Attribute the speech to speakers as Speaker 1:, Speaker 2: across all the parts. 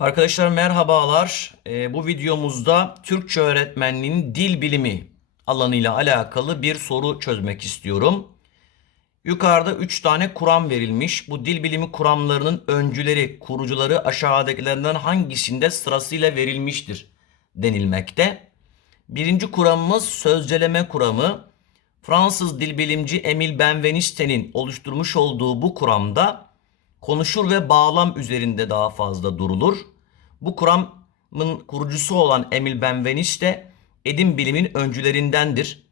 Speaker 1: Arkadaşlar merhabalar. Ee, bu videomuzda Türkçe öğretmenliğinin dil bilimi alanıyla alakalı bir soru çözmek istiyorum. Yukarıda 3 tane kuram verilmiş. Bu dil bilimi kuramlarının öncüleri, kurucuları aşağıdakilerinden hangisinde sırasıyla verilmiştir denilmekte. Birinci kuramımız sözceleme kuramı. Fransız dil bilimci Emile Benveniste'nin oluşturmuş olduğu bu kuramda konuşur ve bağlam üzerinde daha fazla durulur. Bu kuramın kurucusu olan Emil Benveniste edim bilimin öncülerindendir.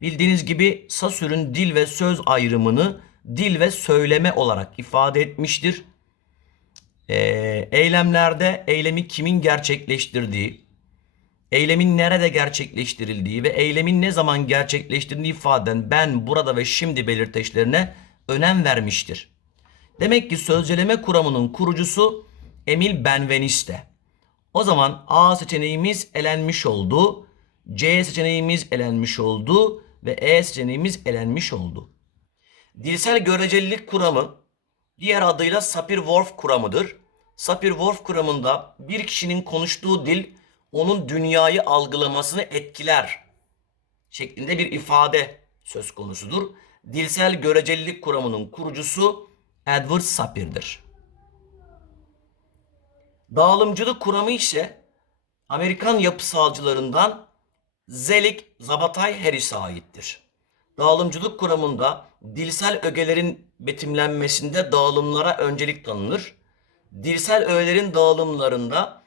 Speaker 1: Bildiğiniz gibi Saussure'un dil ve söz ayrımını dil ve söyleme olarak ifade etmiştir. Ee, eylemlerde eylemi kimin gerçekleştirdiği, eylemin nerede gerçekleştirildiği ve eylemin ne zaman gerçekleştirildiği ifaden ben, burada ve şimdi belirteçlerine önem vermiştir. Demek ki sözceleme kuramının kurucusu Emil Benveniste. O zaman A seçeneğimiz elenmiş oldu. C seçeneğimiz elenmiş oldu ve E seçeneğimiz elenmiş oldu. Dilsel görecelilik kuramı diğer adıyla Sapir-Whorf kuramıdır. Sapir-Whorf kuramında bir kişinin konuştuğu dil onun dünyayı algılamasını etkiler şeklinde bir ifade söz konusudur. Dilsel görecelilik kuramının kurucusu Edward Sapir'dir. Dağılımcılık kuramı ise Amerikan yapısalcılarından Zelig Zabatay Harris'e aittir. Dağılımcılık kuramında dilsel ögelerin betimlenmesinde dağılımlara öncelik tanınır. Dilsel öğelerin dağılımlarında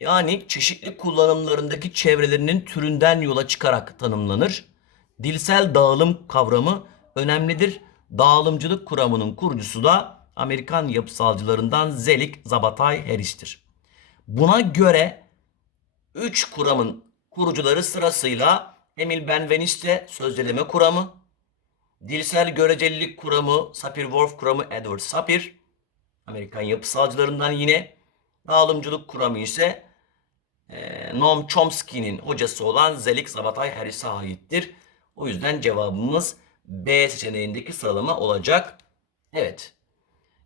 Speaker 1: yani çeşitli kullanımlarındaki çevrelerinin türünden yola çıkarak tanımlanır. Dilsel dağılım kavramı önemlidir. Dağılımcılık kuramının kurucusu da Amerikan yapısalcılarından Zelig Zabatay Harris'tir. Buna göre 3 kuramın kurucuları sırasıyla Emil Benveniste sözceleme kuramı, dilsel görecelilik kuramı, Sapir-Whorf kuramı Edward Sapir, Amerikan yapısalcılarından yine dağılımcılık kuramı ise e, Noam Chomsky'nin hocası olan Zelig Zabatay Harris'e aittir. O yüzden cevabımız B seçeneğindeki sıralama olacak. Evet.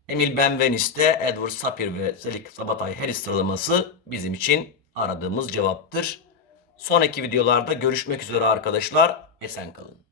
Speaker 1: Emil Benveniste, Edward Sapir ve Zelig Zabatay Harris sıralaması bizim için aradığımız cevaptır. Sonraki videolarda görüşmek üzere arkadaşlar. Esen kalın.